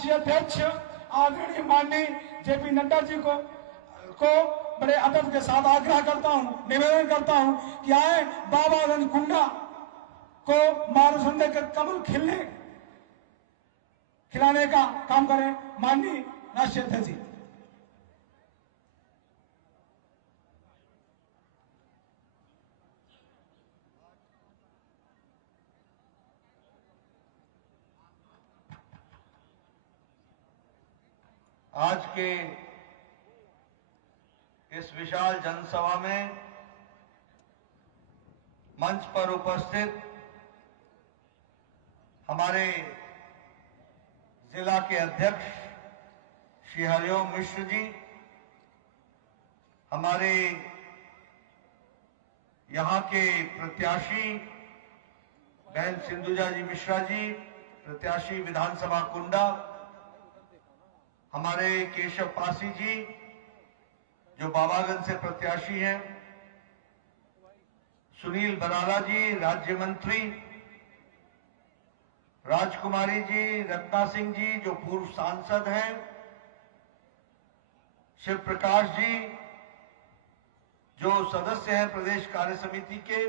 राष्ट्रीय अध्यक्ष आदरणीय माननीय जेपी नड्डा जी को बड़े अदब के साथ आग्रह करता हूं, निवेदन करता हूं कि आए बाबागंज कुंडा को मानसून के कमल खिलाने का काम करें। माननीय राष्ट्रीय अध्यक्ष जी। आज के इस विशाल जनसभा में मंच पर उपस्थित हमारे जिला के अध्यक्ष श्री हरिओम मिश्र जी, हमारे यहां के प्रत्याशी बहन सिंधुजा जी मिश्रा जी, प्रत्याशी विधानसभा कुंडा, हमारे केशव पासी जी जो बाबागंज से प्रत्याशी हैं, सुनील बराला जी राज्य मंत्री, राजकुमारी जी, रत्ना सिंह जी जो पूर्व सांसद हैं, शिव प्रकाश जी जो सदस्य हैं प्रदेश कार्य समिति के,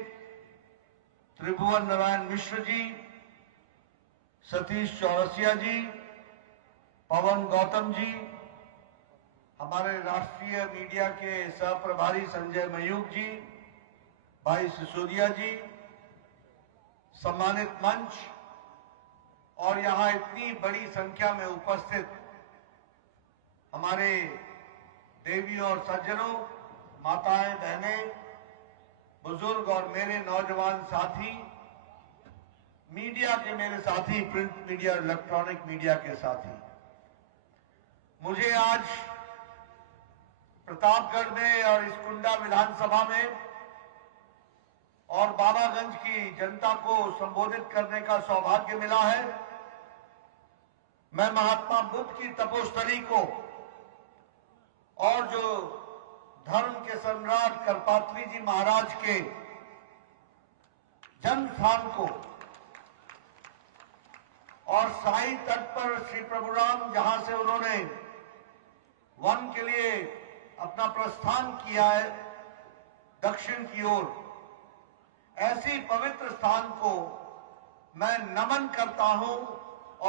त्रिभुवन नारायण मिश्र जी, सतीश चौरसिया जी, पवन गौतम जी, हमारे राष्ट्रीय मीडिया के सहप्रभारी संजय मयूख जी, भाई सिसोदिया जी, सम्मानित मंच और यहां इतनी बड़ी संख्या में उपस्थित हमारे देवियों और सज्जनों, माताएं, बहनें, बुजुर्ग और मेरे नौजवान साथी, मीडिया के मेरे साथी, प्रिंट मीडिया और इलेक्ट्रॉनिक मीडिया के साथी, मुझे आज प्रतापगढ़ में और इस कुंडा विधानसभा में और बाबागंज की जनता को संबोधित करने का सौभाग्य मिला है। मैं महात्मा बुद्ध की तपोस्थली को और जो धर्म के सम्राट करपात्री जी महाराज के जन्म स्थान को और साई तट पर श्री प्रभुराम जहां से उन्होंने वन के लिए अपना प्रस्थान किया है दक्षिण की ओर, ऐसी पवित्र स्थान को मैं नमन करता हूं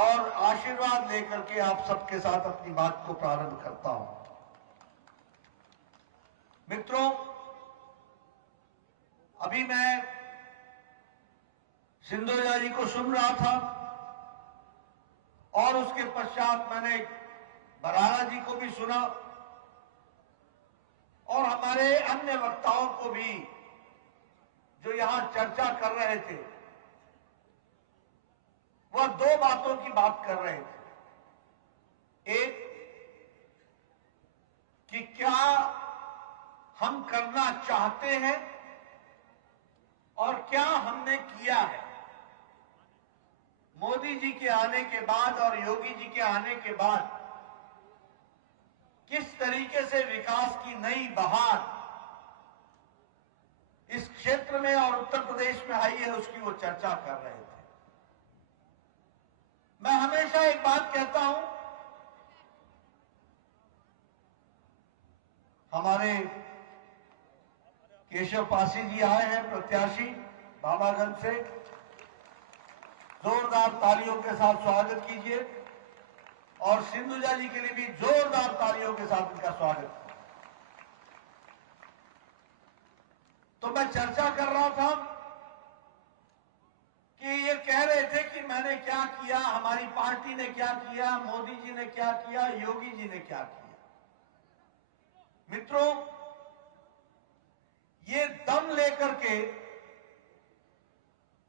और आशीर्वाद लेकर के आप सबके साथ अपनी बात को प्रारंभ करता हूं। मित्रों, अभी मैं सिंधुजा जी को सुन रहा था और उसके पश्चात मैंने बराला जी को भी सुना और हमारे अन्य वक्ताओं को भी जो यहां चर्चा कर रहे थे, वह दो बातों की बात कर रहे थे। एक कि क्या हम करना चाहते हैं और क्या हमने किया है। मोदी जी के आने के बाद और योगी जी के आने के बाद किस तरीके से विकास की नई बहार इस क्षेत्र में और उत्तर प्रदेश में आई है, उसकी वो चर्चा कर रहे थे। मैं हमेशा एक बात कहता हूं, हमारे केशव पासी जी आए हैं प्रत्याशी बाबागंज से, जोरदार तालियों के साथ स्वागत कीजिए और सिंधुजा जी के लिए भी जोरदार तालियों के साथ इनका स्वागत। तो मैं चर्चा कर रहा था कि ये कह रहे थे कि मैंने क्या किया, हमारी पार्टी ने क्या किया, मोदी जी ने क्या किया, योगी जी ने क्या किया। मित्रों, ये दम लेकर के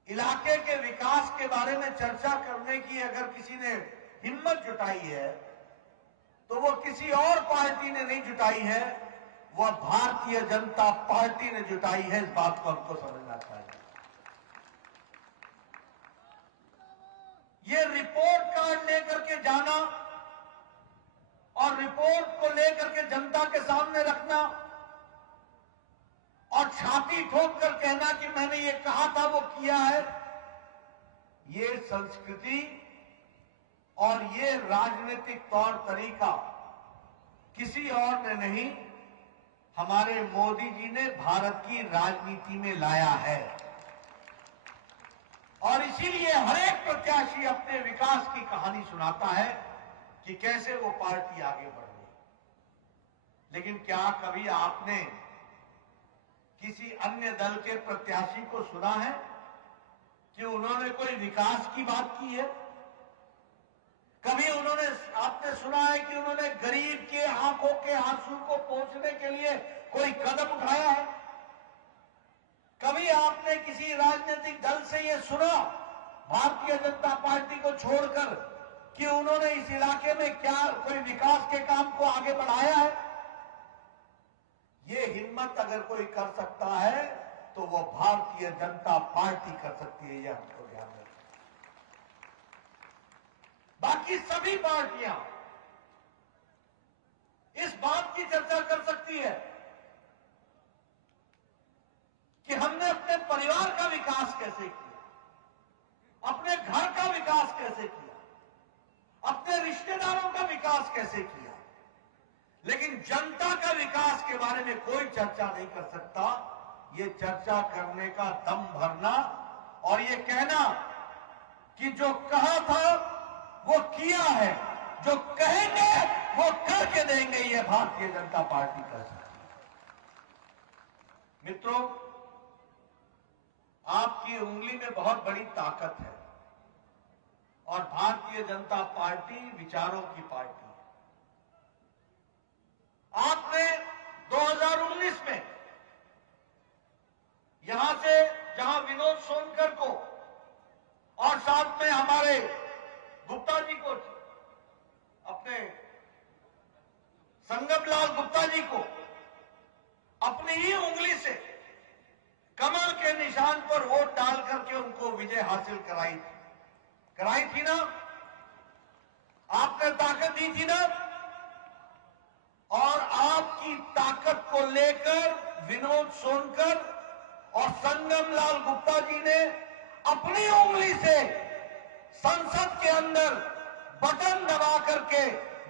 इलाके के विकास के बारे में चर्चा करने की अगर किसी ने हिम्मत जुटाई है तो वो किसी और पार्टी ने नहीं जुटाई है, वह भारतीय जनता पार्टी ने जुटाई है। इस बात को हमको समझना चाहिए। ये रिपोर्ट कार्ड लेकर के जाना और रिपोर्ट को लेकर के जनता के सामने रखना और छाती ठोक कर कहना कि मैंने ये कहा था वो किया है, ये संस्कृति और ये राजनीतिक तौर तरीका किसी और ने नहीं, हमारे मोदी जी ने भारत की राजनीति में लाया है। और इसीलिए हर एक प्रत्याशी अपने विकास की कहानी सुनाता है कि कैसे वो पार्टी आगे बढ़ रही। लेकिन क्या कभी आपने किसी अन्य दल के प्रत्याशी को सुना है कि उन्होंने कोई विकास की बात की है? कभी आपने सुना है कि उन्होंने गरीब के आंखों के आंसू को पोंछने के लिए कोई कदम उठाया है? कभी आपने किसी राजनीतिक दल से यह सुना, भारतीय जनता पार्टी को छोड़कर, कि उन्होंने इस इलाके में क्या कोई विकास के काम को आगे बढ़ाया है? ये हिम्मत अगर कोई कर सकता है तो वो भारतीय जनता पार्टी कर सकती है, यह हमको ध्यान रखना। बाकी सभी पार्टियां इस बात की चर्चा कर सकती है कि हमने अपने परिवार का विकास कैसे किया, अपने घर का विकास कैसे किया, अपने रिश्तेदारों का विकास कैसे किया, लेकिन जनता का विकास के बारे में कोई चर्चा नहीं कर सकता। ये चर्चा करने का दम भरना और ये कहना कि जो कहा था वो किया है, जो कहेंगे वो करके देंगे, ये भारतीय जनता पार्टी कर सकती है। मित्रों, आपकी उंगली में बहुत बड़ी ताकत है और भारतीय जनता पार्टी विचारों की पार्टी है। आपने 2019 में यहां से, जहां विनोद सोनकर को और साथ में हमारे गुप्ता जी को, अपने संगमलाल गुप्ता जी को अपनी ही उंगली से कमल के निशान पर वोट डाल करके उनको विजय हासिल कराई थी ना? आपने ताकत दी थी ना? और आपकी ताकत को लेकर विनोद सोनकर और संगमलाल गुप्ता जी ने अपनी उंगली से संसद के अंदर बटन दबा करके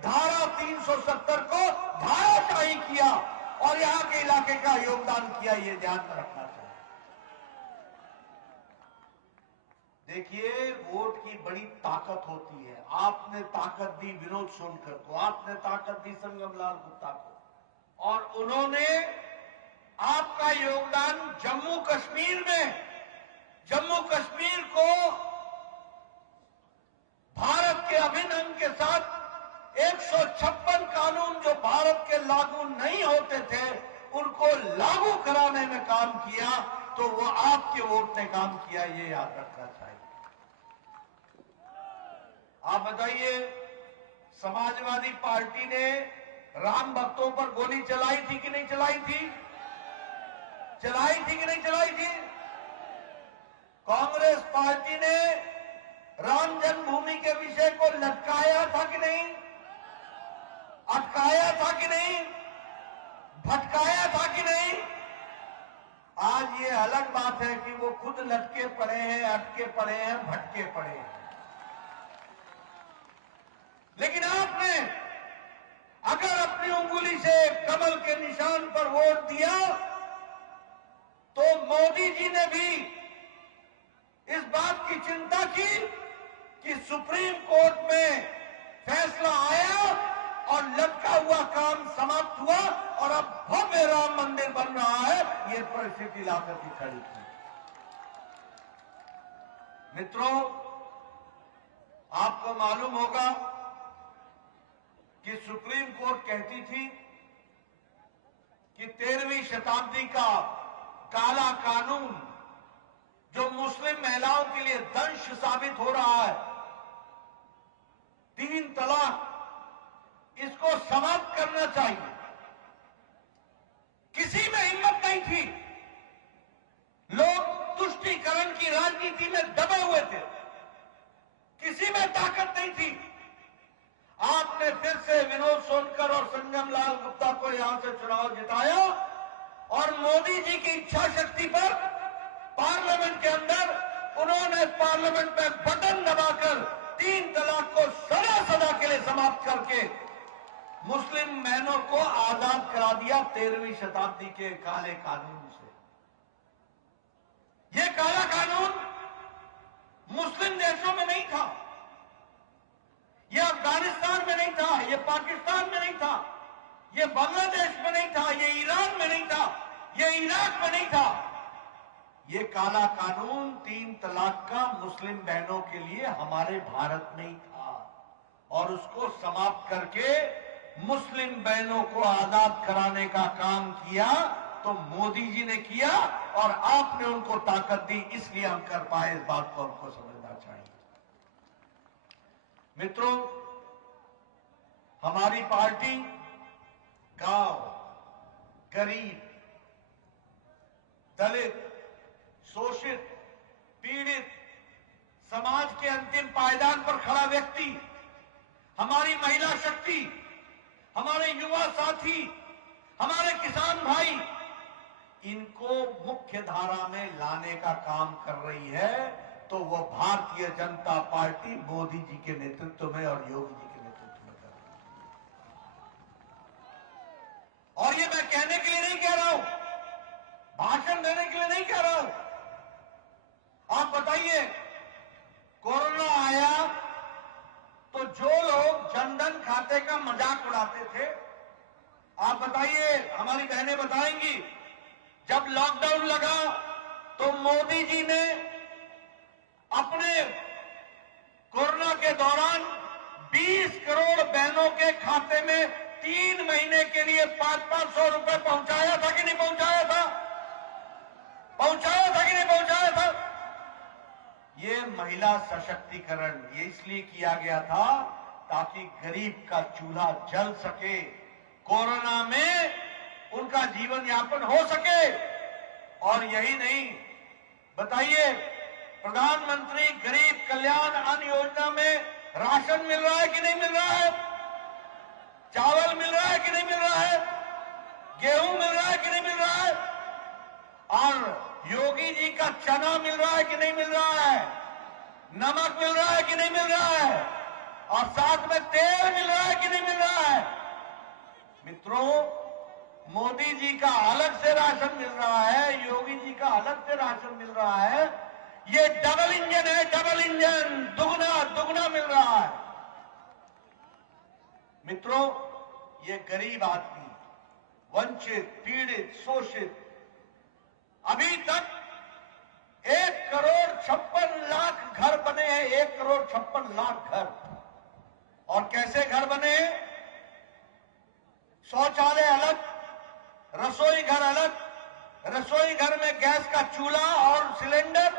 धारा 370 को धाराशाही किया और यहां के इलाके का योगदान किया। ये ध्यान में रखना चाहिए। देखिए, वोट की बड़ी ताकत होती है। आपने ताकत दी विनोद सोनकर को, आपने ताकत दी संगमलाल गुप्ता को, और उन्होंने आपका योगदान जम्मू कश्मीर को भारत के अभिन्न अंग के साथ 156 कानून जो भारत के लागू नहीं होते थे उनको लागू कराने में काम किया, तो वो आपके वोट ने काम किया, ये याद रखना चाहिए। आप बताइए, समाजवादी पार्टी ने राम भक्तों पर गोली चलाई थी कि नहीं चलाई थी? चलाई थी कि नहीं चलाई थी? कांग्रेस पार्टी ने राम जन्मभूमि के विषय को लटकाया था कि नहीं? अटकाया था कि नहीं? भटकाया था कि नहीं? आज ये अलग बात है कि वो खुद लटके पड़े हैं, अटके पड़े हैं, भटके पड़े हैं। लेकिन आपने अगर अपनी उंगली से कमल के निशान पर वोट दिया तो मोदी जी ने भी इस बात की चिंता की कि सुप्रीम कोर्ट में फैसला आया और लटका हुआ काम समाप्त हुआ और अब भव्य राम मंदिर बन रहा है। ये परिस्थिति लाकर के खड़ी की। मित्रों, आपको मालूम होगा कि सुप्रीम कोर्ट कहती थी कि 13वीं शताब्दी का काला कानून जो मुस्लिम महिलाओं के लिए दंश साबित हो रहा है, 3 तलाक, इसको समाप्त करना चाहिए। किसी में हिम्मत नहीं थी। लोग तुष्टीकरण की राजनीति में दबे हुए थे, किसी में ताकत नहीं थी। आपने फिर से विनोद सोनकर और संगमलाल गुप्ता को यहां से चुनाव जिताया और मोदी जी की इच्छा शक्ति पर पार्लियामेंट के अंदर उन्होंने पार्लियामेंट में बटन दबाकर 3 तलाक को सदा सदा के लिए समाप्त करके मुस्लिम बहनों को आजाद करा दिया 13वीं शताब्दी के काले कानून से। यह काला कानून मुस्लिम देशों में नहीं था, यह अफगानिस्तान में नहीं था, यह पाकिस्तान में नहीं था, यह बांग्लादेश में नहीं था, यह ईरान में नहीं था, यह इराक में नहीं था। यह काला कानून 3 तलाक का मुस्लिम बहनों के लिए हमारे भारत में ही था और उसको समाप्त करके मुस्लिम बहनों को आजाद कराने का काम किया तो मोदी जी ने किया और आपने उनको ताकत दी, इसलिए हम कर पाए। इस बात को हमको समझना चाहिए। मित्रों, हमारी पार्टी गांव, गरीब, दलित, शोषित, पीड़ित, समाज के अंतिम पायदान पर खड़ा व्यक्ति, हमारी महिला शक्ति, हमारे युवा साथी, हमारे किसान भाई, इनको मुख्य धारा में लाने का काम कर रही है तो वो भारतीय जनता पार्टी मोदी जी के नेतृत्व में और योगी जी के नेतृत्व में कर रही है। और ये मैं कहने के लिए नहीं कह रहा हूं, भाषण देने के लिए नहीं कह रहा हूं। आप बताइए, कोरोना आया तो जो लोग जनधन खाते का मजाक उड़ाते थे, आप बताइए, हमारी बहनें बताएंगी, जब लॉकडाउन लगा तो मोदी जी ने अपने कोरोना के दौरान 20 करोड़ बहनों के खाते में 3 महीने के लिए 500-500 रुपए पहुंचाया था कि नहीं पहुंचाया था? पहुंचाया था कि नहीं पहुंचाया था? ये महिला सशक्तिकरण ये इसलिए किया गया था ताकि गरीब का चूल्हा जल सके, कोरोना में उनका जीवन यापन हो सके। और यही नहीं, बताइए, प्रधानमंत्री गरीब कल्याण अन्न योजना में राशन मिल रहा है कि नहीं मिल रहा है? चावल मिल रहा है कि नहीं मिल रहा है? गेहूं मिल रहा है कि नहीं मिल रहा है? और योगी जी का चना मिल रहा है कि नहीं मिल रहा है? नमक मिल रहा है कि नहीं मिल रहा है? और साथ में तेल मिल रहा है कि नहीं मिल रहा है? मित्रों, मोदी जी का अलग से राशन मिल रहा है, योगी जी का अलग से राशन मिल रहा है। ये डबल इंजन है, डबल इंजन, दुगना दुगना मिल रहा है। मित्रों, ये गरीब आदमी, वंचित, पीड़ित, शोषित, अभी तक 1,56,00,000 घर बने हैं, 1,56,00,000 घर। और कैसे घर बने? शौचालय अलग, रसोई घर अलग, रसोई घर में गैस का चूल्हा और सिलेंडर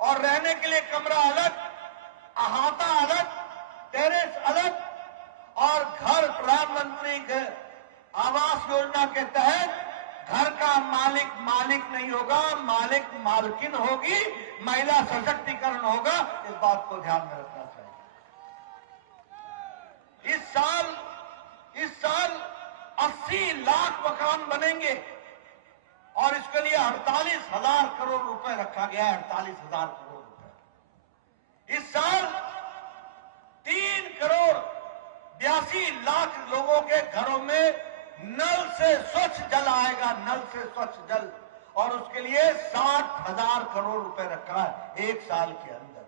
और रहने के लिए कमरा अलग, अहाता अलग, टेरेस अलग। और घर प्रधानमंत्री आवास योजना के तहत घर का मालिक मालिक नहीं होगा, मालिक मालकिन होगी, महिला सशक्तिकरण होगा। इस बात को ध्यान में रखना चाहिए। इस साल 80 लाख मकान बनेंगे और इसके लिए 48,000 करोड़ रुपए रखा गया है, 48,000 करोड़ रुपए। इस साल 3,82,00,000 लोगों के घरों में नल से स्वच्छ जल आएगा, नल से स्वच्छ जल, और उसके लिए 60,000 करोड़ रुपए रखा है 1 साल के अंदर।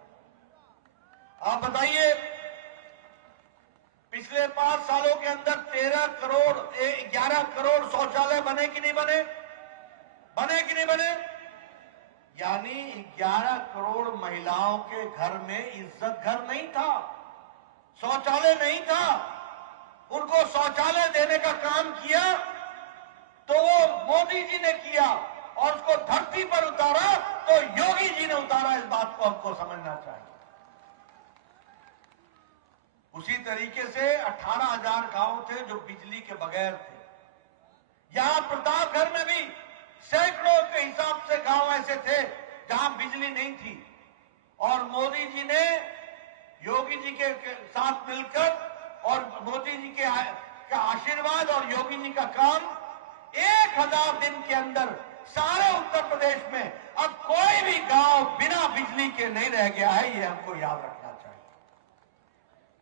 आप बताइए, पिछले 5 सालों के अंदर 11 करोड़ शौचालय बने कि नहीं बने? बने कि नहीं बने? यानी 11 करोड़ महिलाओं के घर में इज्जत घर नहीं था, शौचालय नहीं था। उनको शौचालय देने का काम किया तो वो मोदी जी ने किया, और उसको धरती पर उतारा तो योगी जी ने उतारा। इस बात को हमको समझना चाहिए। उसी तरीके से 18,000 गांव थे जो बिजली के बगैर थे। यहां प्रतापगढ़ में भी सैकड़ों के हिसाब से गांव ऐसे थे जहां बिजली नहीं थी, और मोदी जी ने योगी जी के साथ मिलकर और मोदी जी के आशीर्वाद और योगी जी का काम 1000 दिन के अंदर सारे उत्तर प्रदेश में अब कोई भी गांव बिना बिजली के नहीं रह गया है। ये हमको याद रखना चाहिए।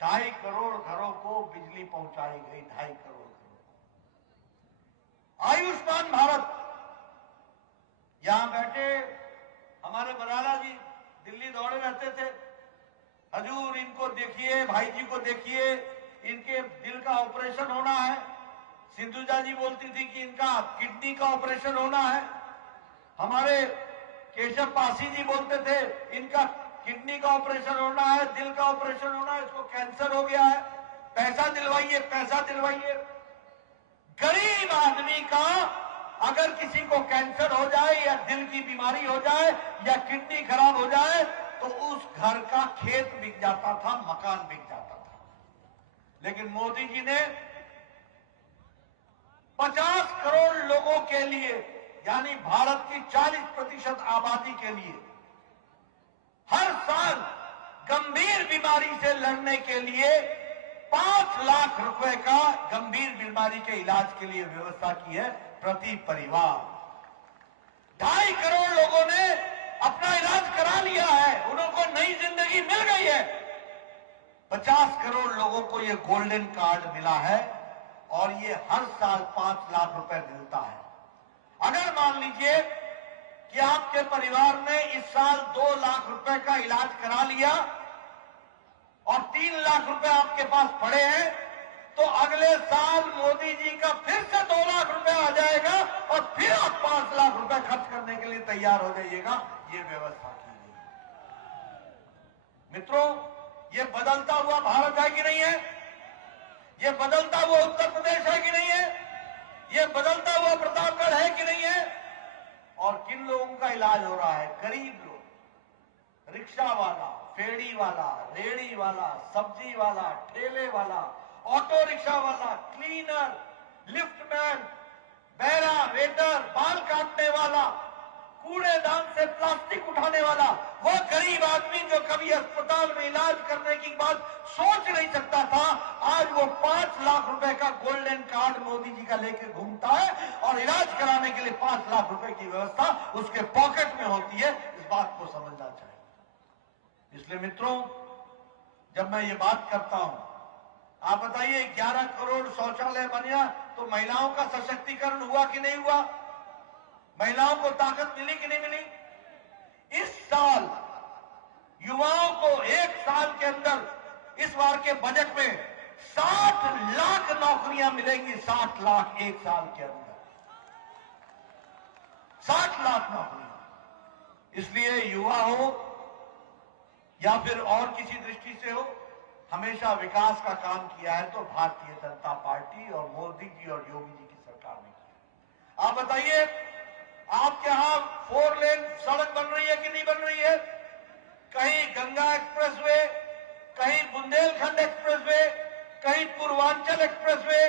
2.5 करोड़ घरों को बिजली पहुंचाई गई, 2.5 करोड़ घरों। आयुष्मान भारत, यहां बैठे हमारे बराला जी दिल्ली दौड़े रहते थे, हजूर इनको देखिए, भाई जी को देखिए, इनके दिल का ऑपरेशन होना है। सिंधुजा जी बोलती थी कि इनका किडनी का ऑपरेशन होना है। हमारे केशव पासी जी बोलते थे इनका किडनी का ऑपरेशन होना है, दिल का ऑपरेशन होना है, इसको कैंसर हो गया है, पैसा दिलवाइए, पैसा दिलवाइए। गरीब आदमी का अगर किसी को कैंसर हो जाए या दिल की बीमारी हो जाए या किडनी खराब हो जाए तो उस घर का खेत बिक जाता था, मकान बिक जाता था। लेकिन मोदी जी ने 50 करोड़ लोगों के लिए, यानी भारत की 40% आबादी के लिए हर साल गंभीर बीमारी से लड़ने के लिए 5 लाख रुपए का गंभीर बीमारी के इलाज के लिए व्यवस्था की है प्रति परिवार। 2.5 करोड़ लोगों ने अपना इलाज करा लिया है, उनको नई जिंदगी मिल गई है। 50 करोड़ लोगों को ये गोल्डन कार्ड मिला है और ये हर साल 5 लाख रुपए मिलता है। अगर मान लीजिए कि आपके परिवार ने इस साल 2 लाख रुपए का इलाज करा लिया और 3 लाख रुपए आपके पास पड़े हैं, तो अगले साल मोदी जी का फिर से 2 लाख रुपए आ जाएगा और फिर आप 5 लाख रुपए खर्च करने के लिए तैयार हो जाइएगा। ये व्यवस्था की गई। मित्रों, ये बदलता हुआ भारत है कि नहीं है? ये बदलता हुआ उत्तर प्रदेश है कि नहीं है? ये बदलता हुआ प्रतापगढ़ है कि नहीं है? और किन लोगों का इलाज हो रहा है? गरीब लोग, रिक्शा वाला, फेड़ी वाला, रेड़ी वाला, सब्जी वाला, ठेले वाला, ऑटो रिक्शा वाला, क्लीनर, लिफ्टमैन, बैरा, वेटर, बाल काटने वाला, कूड़ेदान से प्लास्टिक उठाने वाला, वो गरीब आदमी जो कभी अस्पताल में इलाज करने की बात सोच नहीं सकता था, आज वो 5 लाख रुपए का गोल्डन कार्ड मोदी जी का लेके घूमता है और इलाज कराने के लिए 5 लाख रुपए की व्यवस्था उसके पॉकेट में होती है। इस बात को समझना चाहिए। इसलिए मित्रों, जब मैं ये बात करता हूं, आप बताइए 11 करोड़ शौचालय बनिया तो महिलाओं का सशक्तिकरण हुआ कि नहीं हुआ? महिलाओं को ताकत मिली कि नहीं मिली? इस साल युवाओं को 1 साल के अंदर इस बार के बजट में 60 लाख नौकरियां मिलेंगी। 60 लाख 1 साल के अंदर, 60 लाख नौकरियां। इसलिए युवा हो या फिर और किसी दृष्टि से हो, हमेशा विकास का काम किया है तो भारतीय जनता पार्टी और मोदी जी और योगी जी की सरकार ने किया। आप बताइए, आपके यहां 4 लेन सड़क बन रही है कि नहीं बन रही है? कहीं गंगा एक्सप्रेसवे, कहीं बुंदेलखंड एक्सप्रेसवे, कहीं पूर्वांचल एक्सप्रेसवे,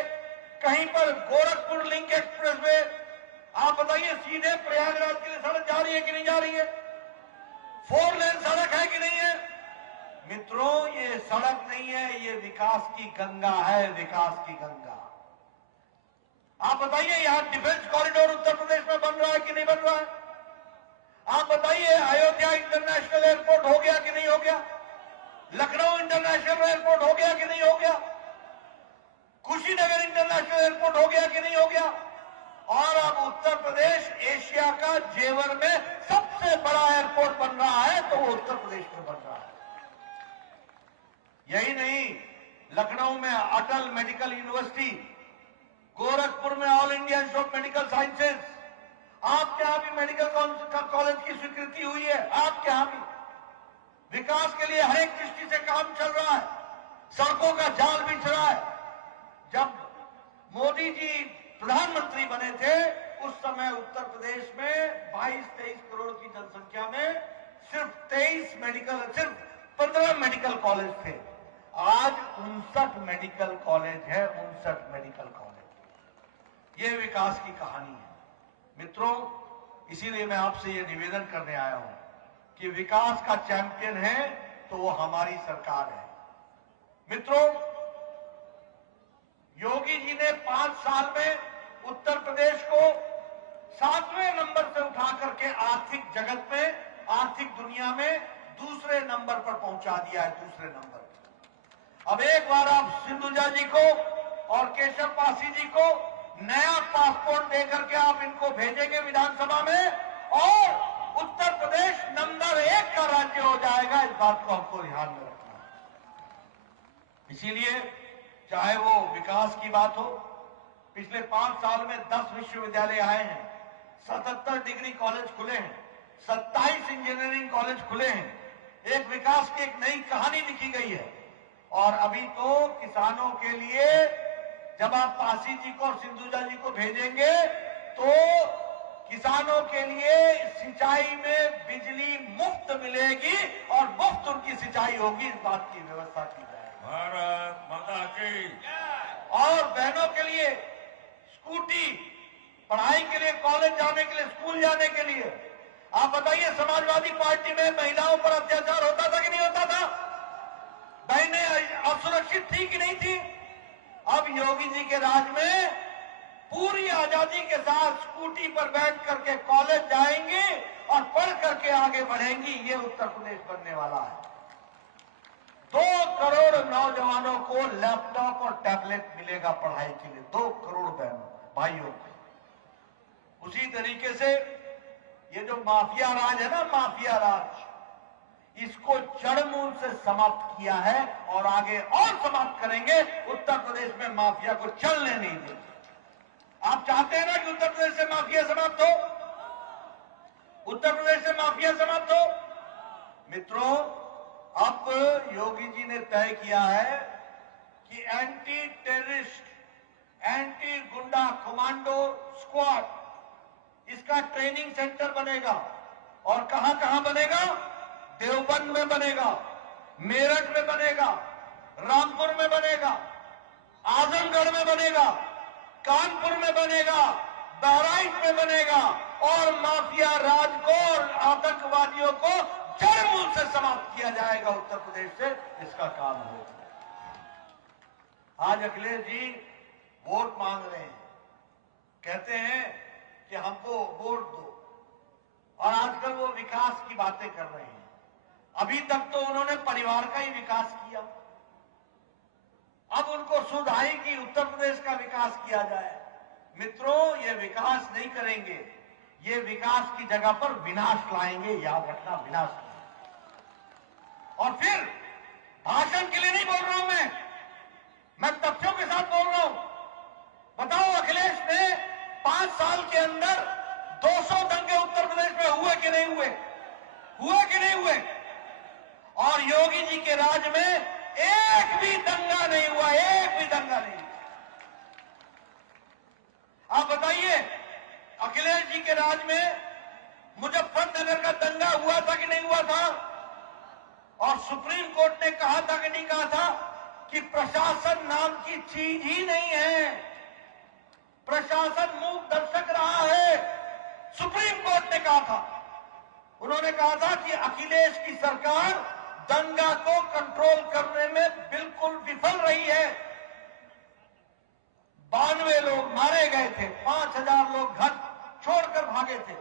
कहीं पर गोरखपुर लिंक एक्सप्रेसवे। आप बताइए, सीधे प्रयागराज के लिए सड़क जा रही है कि नहीं जा रही है? 4 लेन सड़क है कि नहीं है? मित्रों, ये सड़क नहीं है, ये विकास की गंगा है, विकास की गंगा। आप बताइए, यहां डिफेंस कॉरिडोर उत्तर प्रदेश में बन रहा है कि नहीं बन रहा है? आप बताइए, अयोध्या इंटरनेशनल एयरपोर्ट हो गया कि नहीं हो गया? लखनऊ इंटरनेशनल एयरपोर्ट हो गया कि नहीं हो गया? कुशीनगर इंटरनेशनल एयरपोर्ट हो गया कि नहीं हो गया? और अब उत्तर प्रदेश एशिया का जेवर में सबसे बड़ा एयरपोर्ट बन रहा है, तो वो उत्तर प्रदेश में बन रहा है। यही नहीं, लखनऊ में अटल मेडिकल यूनिवर्सिटी, गोरखपुर में all India institute of medical sciences, आपके यहां भी मेडिकल कॉलेज की स्वीकृति हुई है। आपके यहां भी विकास के लिए हर एक दृष्टि से काम चल रहा है, सड़कों का जाल बिछ रहा है। जब मोदी जी प्रधानमंत्री बने थे, उस समय उत्तर प्रदेश में 22-23 करोड़ की जनसंख्या में सिर्फ 15 मेडिकल कॉलेज थे। आज 59 मेडिकल कॉलेज है, 59 मेडिकल कॉलेज। ये विकास की कहानी है मित्रों। इसीलिए मैं आपसे ये निवेदन करने आया हूं कि विकास का चैंपियन है तो वो हमारी सरकार है। मित्रों, योगी जी ने 5 साल में उत्तर प्रदेश को 7वें नंबर से उठा करके आर्थिक जगत में, आर्थिक दुनिया में दूसरे नंबर पर पहुंचा दिया है, दूसरे नंबर पर। अब एक बार आप सिंधुजा जी को और केशव पासी जी को नया पासपोर्ट देकर के आप इनको भेजेंगे विधानसभा में और उत्तर प्रदेश नंबर 1 का राज्य हो जाएगा। इस बात को हमको ध्यान में रखना है। इसीलिए चाहे वो विकास की बात हो, पिछले 5 साल में 10 विश्वविद्यालय आए हैं, 77 डिग्री कॉलेज खुले हैं, 27 इंजीनियरिंग कॉलेज खुले हैं, एक विकास की एक नई कहानी लिखी गई है। और अभी तो किसानों के लिए जब आप पासी जी को और सिंधुजा जी को भेजेंगे तो किसानों के लिए सिंचाई में बिजली मुफ्त मिलेगी और मुफ्त उनकी सिंचाई होगी। इस बात की व्यवस्था की जाएगी। भारत माता की। और बहनों के लिए स्कूटी, पढ़ाई के लिए, कॉलेज जाने के लिए, स्कूल जाने के लिए। आप बताइए, समाजवादी पार्टी में महिलाओं पर अत्याचार होता था कि नहीं होता था? बहनें असुरक्षित थी कि नहीं थी? अब योगी जी के राज में पूरी आजादी के साथ स्कूटी पर बैठ करके कॉलेज जाएंगी और पढ़ करके आगे बढ़ेंगी। ये उत्तर प्रदेश बनने वाला है। 2 करोड़ नौजवानों को लैपटॉप और टैबलेट मिलेगा पढ़ाई के लिए, 2 करोड़ बहनों भाइयों को। उसी तरीके से ये जो माफिया राज है ना, माफिया राज, इसको जड़मूल से समाप्त किया है और आगे और समाप्त करेंगे। उत्तर प्रदेश में माफिया को चलने नहीं देंगे। आप चाहते हैं ना कि उत्तर प्रदेश से माफिया समाप्त हो? उत्तर प्रदेश से माफिया समाप्त हो? मित्रों, अब योगी जी ने तय किया है कि एंटी टेररिस्ट, एंटी गुंडा कमांडो स्क्वाड, इसका ट्रेनिंग सेंटर बनेगा। और कहां बनेगा? देवबंद में बनेगा, मेरठ में बनेगा, रामपुर में बनेगा, आजमगढ़ में बनेगा, कानपुर में बनेगा, बहराइच में बनेगा। और माफिया राज को और आतंकवादियों को जड़मूल से समाप्त किया जाएगा। उत्तर प्रदेश से इसका काम होगा। आज अखिलेश जी वोट मांग रहे हैं, कहते हैं कि हमको वोट दो, और आजकल वो विकास की बातें कर रहे हैं। अभी तक तो उन्होंने परिवार का ही विकास किया, अब उनको सुध आई कि उत्तर प्रदेश का विकास किया जाए। मित्रों, ये विकास नहीं करेंगे, ये विकास की जगह पर विनाश लाएंगे। याद रखना, विनाश। और फिर भाषण के लिए नहीं बोल रहा हूं मैं तथ्यों के साथ बोल रहा हूं। बताओ, अखिलेश ने 5 साल के अंदर 200 दंगे उत्तर प्रदेश में हुए कि नहीं हुए? हुए कि नहीं हुए? और योगी जी के राज में एक भी दंगा नहीं हुआ, एक भी दंगा नहीं। आप बताइए, अखिलेश जी के राज में मुजफ्फरनगर का दंगा हुआ था कि नहीं हुआ था? और सुप्रीम कोर्ट ने कहा था कि नहीं कहा था कि प्रशासन नाम की चीज ही नहीं है, प्रशासन मूक दर्शक रहा है। सुप्रीम कोर्ट ने कहा था, उन्होंने कहा था कि अखिलेश की सरकार दंगा को कंट्रोल करने में बिल्कुल विफल रही है। 92 लोग मारे गए थे, 5000 लोग घर छोड़कर भागे थे,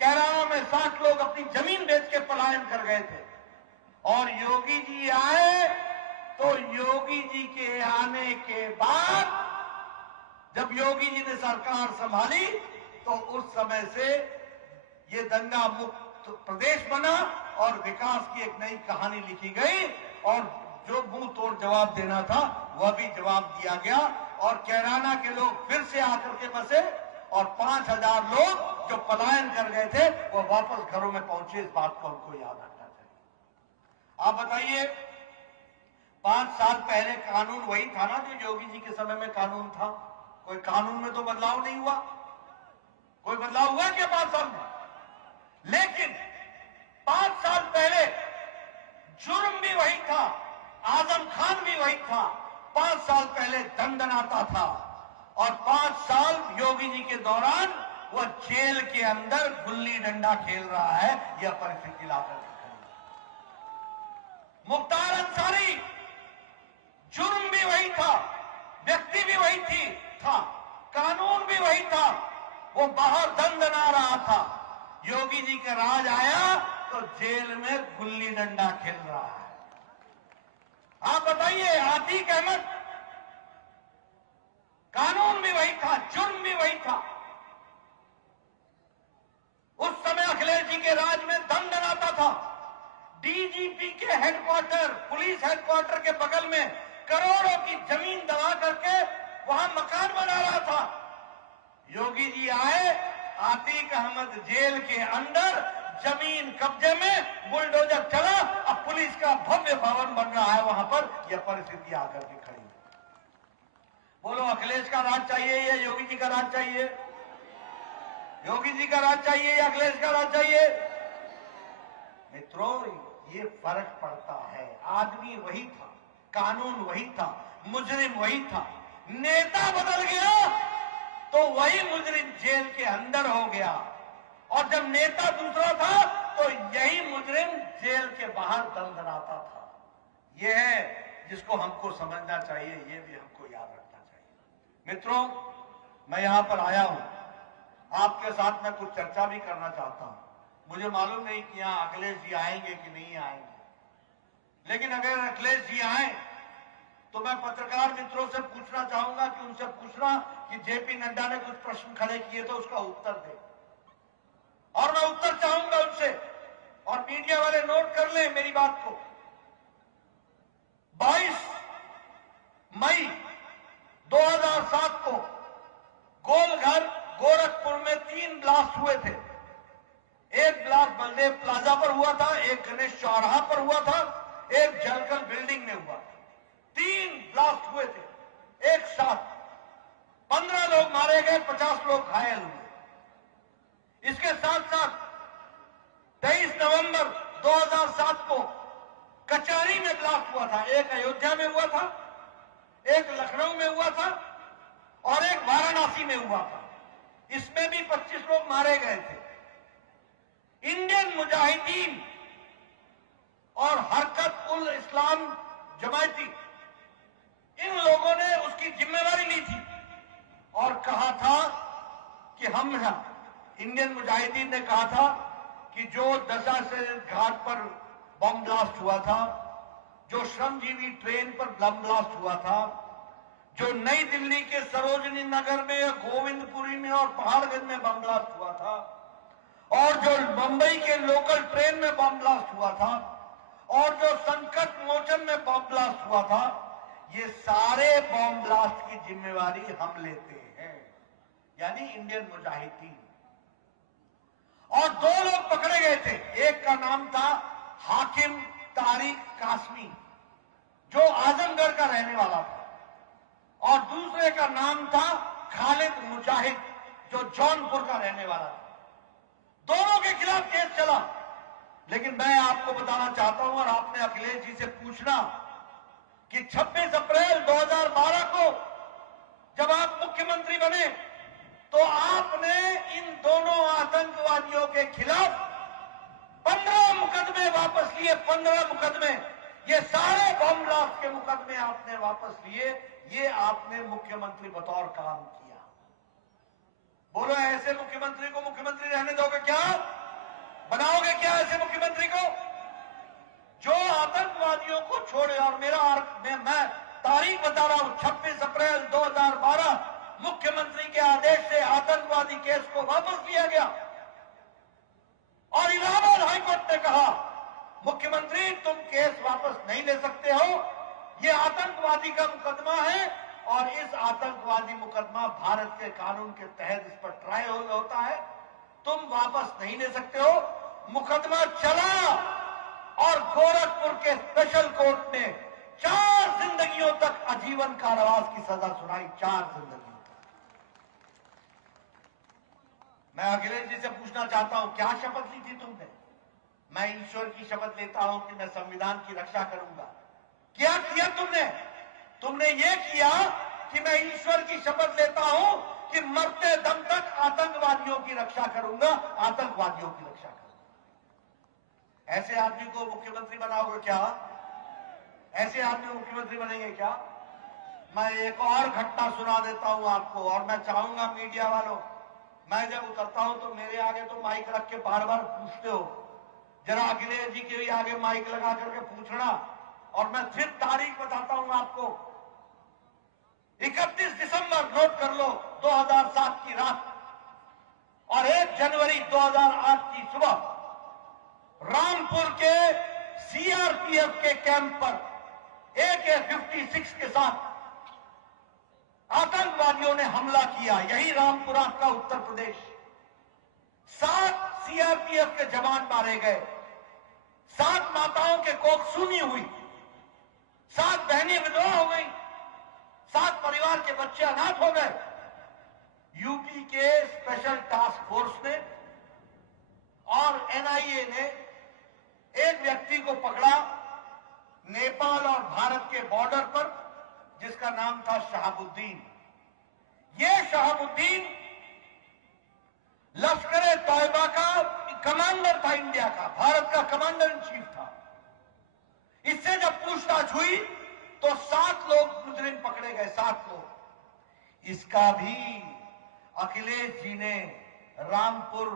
कैराना में 60 लोग अपनी जमीन बेच के पलायन कर गए थे। और योगी जी आए तो योगी जी के आने के बाद जब योगी जी ने सरकार संभाली तो उस समय से ये दंगा मुक्त प्रदेश बना और विकास की एक नई कहानी लिखी गई। और जो मुंह तोड़ जवाब देना था वह भी जवाब दिया गया और कैराना के लोग फिर से आकर के बसे और 5000 लोग जो पलायन कर गए थे वो वापस घरों में पहुंचे। इस बात को उनको याद रखना चाहिए। आप बताइए, 5 साल पहले कानून वही था ना जो योगी जी के समय में कानून था? कोई कानून में तो बदलाव नहीं हुआ। कोई बदलाव हुआ क्या 5 साल में? लेकिन 5 साल पहले जुर्म भी वही था, आजम खान भी वही था। 5 साल पहले दंडनाता था और 5 साल योगी जी के दौरान वह जेल के अंदर गुल्ली डंडा खेल रहा है। यह परिस्थिति लाकर मुख्तार अंसारी, जुर्म भी वही था, व्यक्ति भी वही था, कानून भी वही था, वो बाहर दंडना रहा था। योगी जी का राज आया तो जेल में गुल्ली डंडा खेल रहा है। आप बताइए, आतिक अहमद, कानून भी वही था, जुर्म भी वही था। उस समय अखिलेश जी के राज में दंडनाता था। डीजीपी के हेडक्वार्टर, पुलिस हेडक्वार्टर के बगल में करोड़ों की जमीन दबा करके वहां मकान बना रहा था। योगी जी आए, आतिक अहमद जेल के अंदर, जमीन कब्जे में, बुलडोजर चला, अब पुलिस का भव्य भवन बन रहा है वहां पर। यह परिस्थिति आकर के खड़ी है। बोलो, अखिलेश का राज चाहिए या योगी जी का राज चाहिए? योगी जी का राज चाहिए या अखिलेश का राज चाहिए? मित्रों, ये फर्क पड़ता है। आदमी वही था, कानून वही था, मुजरिम वही था। नेता बदल गया तो वही मुजरिम जेल के अंदर हो गया, और जब नेता दूसरा था तो यही मुजरिम जेल के बाहर दंडनाता था। यह है जिसको हमको समझना चाहिए, यह भी हमको याद रखना चाहिए। मित्रों, मैं यहां पर आया हूं, आपके साथ मैं कुछ चर्चा भी करना चाहता हूं। मुझे मालूम नहीं कि यहां अखिलेश जी आएंगे कि नहीं आएंगे, लेकिन अगर अखिलेश जी आए तो मैं पत्रकार मित्रों से पूछना चाहूंगा कि उनसे पूछना कि जेपी नड्डा ने कुछ प्रश्न खड़े किए तो उसका उत्तर दे, और मैं उत्तर चाहूंगा उनसे। और मीडिया वाले नोट कर लें मेरी बात को। 22 मई 2007 को गोलघर गोरखपुर में 3 ब्लास्ट हुए थे। एक ब्लास्ट बलदेव प्लाजा पर हुआ था, एक गणेश चौराहा पर हुआ था, एक जलकल बिल्डिंग में हुआ था। 3 ब्लास्ट हुए थे एक साथ। 15 लोग मारे गए, 50 लोग घायल हुए। इसके साथ साथ 23 नवंबर 2007 को कचहरी में ब्लास्ट हुआ था। एक अयोध्या में हुआ था, एक लखनऊ में हुआ था, और एक वाराणसी में हुआ था। इसमें भी 25 लोग मारे गए थे। इंडियन मुजाहिदीन और हरकत उल इस्लाम जमायती, इन लोगों ने उसकी जिम्मेवारी ली थी और कहा था कि हम हैं। इंडियन मुजाहिदीन ने कहा था कि जो दशा से घाट पर बम ब्लास्ट हुआ था, जो श्रमजीवी ट्रेन पर बम ब्लास्ट हुआ था, जो नई दिल्ली के सरोजनी नगर में या गोविंदपुरी में और पहाड़गंज में बम ब्लास्ट हुआ था, और जो मुंबई के लोकल ट्रेन में बम ब्लास्ट हुआ था, और जो संकट मोचन में बम ब्लास्ट हुआ था, ये सारे बम ब्लास्ट की जिम्मेवारी हम लेते हैं, यानी इंडियन मुजाहिदीन। और 2 लोग पकड़े गए थे। एक का नाम था हाकिम तारिक कासमी, जो आजमगढ़ का रहने वाला था, और दूसरे का नाम था खालिद मुजाहिद, जो जौनपुर का रहने वाला था। दोनों के खिलाफ केस चला। लेकिन मैं आपको बताना चाहता हूं, और आपने अखिलेश जी से पूछना कि 26 अप्रैल 2012 को जब आप मुख्यमंत्री बने तो आपने इन दोनों आतंकवादियों के खिलाफ 15 मुकदमे वापस लिए। 15 मुकदमे, ये सारे बम ब्लास्ट के मुकदमे आपने वापस लिए। ये आपने मुख्यमंत्री बतौर काम किया। बोलो, ऐसे मुख्यमंत्री को मुख्यमंत्री रहने दोगे क्या? बनाओगे क्या ऐसे मुख्यमंत्री को जो आतंकवादियों को छोड़े? और मैं तारीख बता रहा हूं, 26 अप्रैल 2012 मुख्यमंत्री के आदेश से आतंकवादी केस को वापस लिया गया, और इलाहाबाद हाईकोर्ट ने कहा मुख्यमंत्री तुम केस वापस नहीं ले सकते हो, ये आतंकवादी का मुकदमा है, और इस आतंकवादी मुकदमा भारत के कानून के तहत इस पर ट्रायल होता है, तुम वापस नहीं ले सकते हो। मुकदमा चला, और गोरखपुर के स्पेशल कोर्ट ने 4 जिंदगियों तक आजीवन कारावास की सजा सुनाई। 4 जिंदगियों तक। मैं अखिलेश जी से पूछना चाहता हूं, क्या शपथ ली थी तुमने? मैं ईश्वर की शपथ लेता हूं कि मैं संविधान की रक्षा करूंगा। क्या किया तुमने? तुमने ये किया कि मैं ईश्वर की शपथ लेता हूं कि मरते दम तक आतंकवादियों की रक्षा करूंगा, आतंकवादियों की रक्षा करूंगा। ऐसे आदमी को मुख्यमंत्री बनाओगे क्या? ऐसे आदमी को मुख्यमंत्री बनेंगे क्या? मैं एक और घटना सुना देता हूं आपको, और मैं चाहूंगा मीडिया वालों, मैं जब उतरता हूं तो मेरे आगे तो माइक रख के बार बार पूछते हो, जरा अखिलेश जी के भी आगे माइक लगा करके पूछना और मैं फिर तारीख बताता हूं आपको, 31 दिसंबर नोट कर लो 2007 की रात और 1 जनवरी 2008 की सुबह रामपुर के सीआरपीएफ के कैंप पर AK-56 के साथ आतंकवादियों ने हमला किया। यही रामपुरा का उत्तर प्रदेश। 7 सीआरपीएफ के जवान मारे गए, 7 माताओं के कोख सूनी हुई, 7 बहनें विधवा हो गई, 7 परिवार के बच्चे अनाथ हो गए। यूपी के स्पेशल टास्क फोर्स ने और एनआईए ने एक व्यक्ति को पकड़ा नेपाल और भारत के बॉर्डर पर, जिसका नाम था शहाबुद्दीन। यह शहाबुद्दीन लश्कर तैयबा का कमांडर था, इंडिया का, भारत का कमांडर इन चीफ था। इससे जब पूछताछ हुई तो 7 लोग मुजरिम पकड़े गए, 7 लोग। इसका भी अखिलेश जी ने रामपुर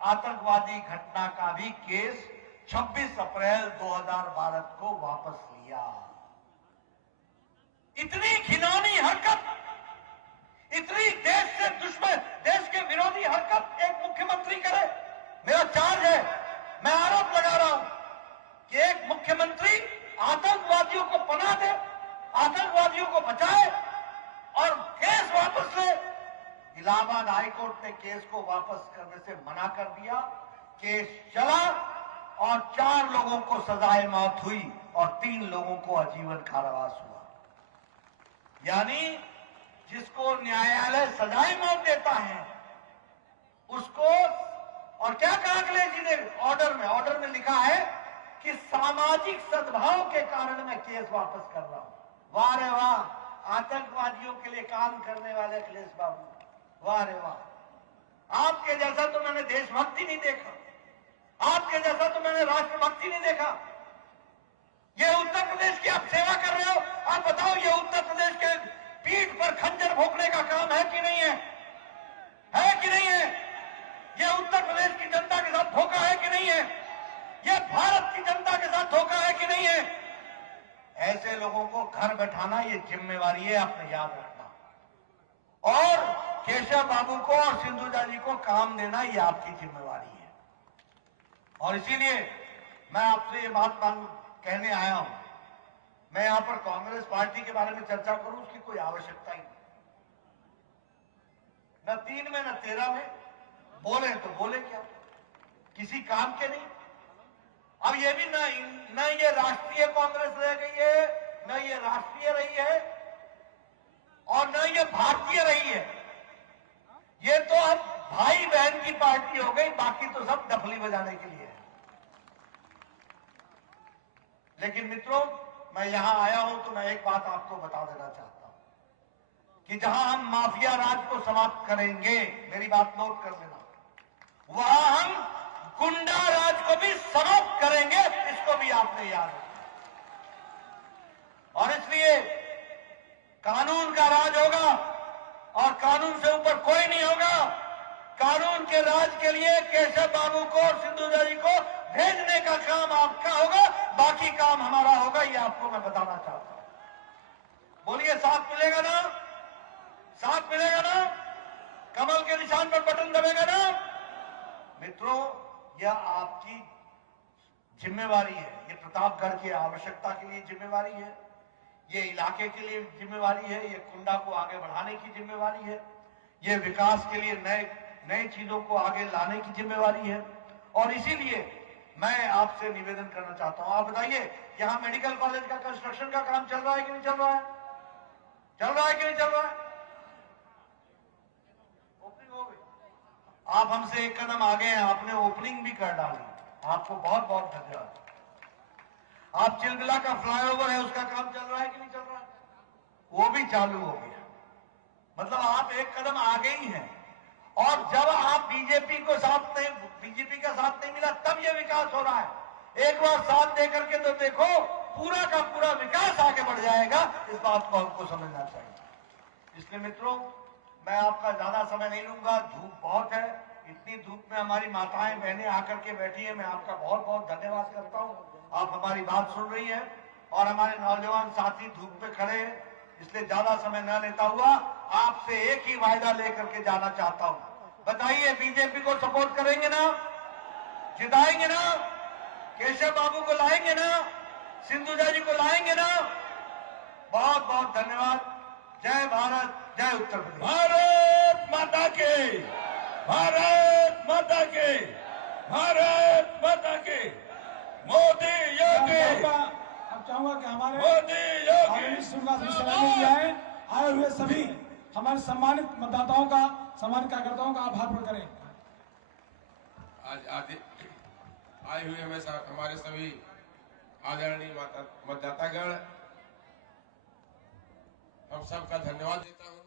आतंकवादी घटना का भी केस 26 अप्रैल 2012 को वापस लिया। इतनी घिनौनी हरकत, इतनी देश से दुश्मन, देश के विरोधी हरकत एक मुख्यमंत्री करे। मेरा चार्ज है, मैं आरोप लगा रहा हूं कि एक मुख्यमंत्री आतंकवादियों को पनाह दे, आतंकवादियों को बचाए और केस वापस ले। इलाहाबाद हाईकोर्ट ने केस को वापस करने से मना कर दिया। केस चला और 4 लोगों को सजाए मौत हुई और 3 लोगों को आजीवन कारावास हुआ। यानी जिसको न्यायालय सजाए मौत देता है उसको, और क्या कहा अखिलेश जी ने ऑर्डर में लिखा है कि सामाजिक सद्भाव के कारण मैं केस वापस कर रहा हूं। वाह रे वाह, आतंकवादियों के लिए काम करने वाले अखिलेश बाबू, वाह रे वाह। आपके जैसा तो मैंने देशभक्ति नहीं देखा, आपके जैसा तो मैंने राष्ट्रभक्ति नहीं देखा। ये उत्तर प्रदेश की आप सेवा कर रहे हो, आप बताओ ये उत्तर प्रदेश के पीठ पर खंजर भोंकने का काम है कि नहीं है? है कि नहीं है? ये उत्तर प्रदेश की जनता के साथ धोखा है कि नहीं है? ये भारत की जनता के साथ धोखा है कि नहीं है? ऐसे लोगों को घर बैठाना ये जिम्मेवारी है, आपने याद रखना। और केशव बाबू को और सिंधुजा जी को काम देना ये आपकी जिम्मेवारी है। और इसीलिए मैं आपसे ये बात कहने आया हूं। मैं यहां पर कांग्रेस पार्टी के बारे में चर्चा करूं, उसकी कोई आवश्यकता ही नहीं। न 3 में न 13 में बोले तो बोले क्या, किसी काम के नहीं। अब ये भी न ये राष्ट्रीय कांग्रेस रह गई है, न ये राष्ट्रीय रही है और न ये भारतीय रही है। ये तो अब भाई बहन की पार्टी हो गई, बाकी तो सब डफली बजाने के लिए है। लेकिन मित्रों, मैं यहां आया हूं तो मैं एक बात आपको बता देना चाहता हूं कि जहां हम माफिया राज को समाप्त करेंगे, मेरी बात नोट कर लेना, वहां हम गुंडा राज को भी समाप्त करेंगे, इसको भी आपने याद रखना। और इसलिए कानून का राज होगा और कानून से ऊपर कोई नहीं होगा। कानून के राज के लिए केशव बाबू को और सिंधुजा जी को भेजने का काम आपका होगा, बाकी काम हमारा होगा, ये आपको मैं बताना चाहता हूं। बोलिए, साथ मिलेगा ना? साथ मिलेगा ना? कमल के निशान पर बटन दबेगा ना? मित्रों, यह आपकी जिम्मेवारी है। ये प्रतापगढ़ की आवश्यकता के लिए जिम्मेवारी है, ये इलाके के लिए जिम्मेवारी है, ये कुंडा को आगे बढ़ाने की जिम्मेवारी है, ये विकास के लिए नए चीजों को आगे लाने की जिम्मेवारी है। और इसीलिए मैं आपसे निवेदन करना चाहता हूं, आप बताइए, यहां मेडिकल कॉलेज का कंस्ट्रक्शन का काम चल रहा है कि नहीं चल रहा है? चल रहा है कि नहीं चल रहा है? ओपनिंग हो गई, आप हमसे एक कदम आगे हैं, आपने ओपनिंग भी कर डाली, आपको बहुत बहुत धन्यवाद। आप चिलबिला का फ्लाईओवर है, उसका काम चल रहा है कि नहीं चल रहा है? वो भी चालू हो गया। मतलब आप एक कदम आगे ही हैं। और जब आप बीजेपी का साथ नहीं मिला, तब ये विकास हो रहा है। एक बार साथ दे करके तो देखो, पूरा का पूरा विकास आगे बढ़ जाएगा। इस बात को हमको समझना चाहिए। इसलिए मित्रों, मैं आपका ज्यादा समय नहीं लूंगा, धूप बहुत है। इतनी धूप में हमारी माताएं बहनें आकर के बैठी है, मैं आपका बहुत बहुत धन्यवाद करता हूं। आप हमारी बात सुन रही है और हमारे नौजवान साथी धूप में खड़े हैं, इसलिए ज्यादा समय न लेता हुआ आपसे एक ही वायदा लेकर के जाना चाहता हूं। बताइए, बीजेपी को सपोर्ट करेंगे ना? जिताएंगे ना? केशव बाबू को लाएंगे ना? सिंधुजा जी को लाएंगे ना? बहुत बहुत धन्यवाद। जय भारत, जय उत्तर प्रदेश। भारत माता के, भारत माता के, भारत माता के। मोदी योगी, अब चाहूंगा कि हमारे मोदी योगी। आदरणीय सिंहासन सैलानी जी आए हुए सभी हमारे सम्मानित मतदाताओं का, सम्मानित कार्यकर्ताओं का आभार प्रकट करें। आज आए हुए हमारे सभी आदरणीय मतदातागण, हम सबका धन्यवाद देता हूं।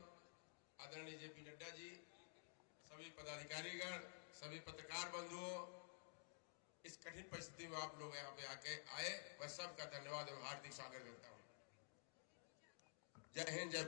आदरणीय जेपी नड्डा जी, सभी पदाधिकारीगण, सभी पत्रकार बंधुओं, इस कठिन परिस्थिति में आप लोग यहाँ पे आके आए, मैं सबका धन्यवाद एवं हार्दिक स्वागत करता हूं। जय हिंद, जय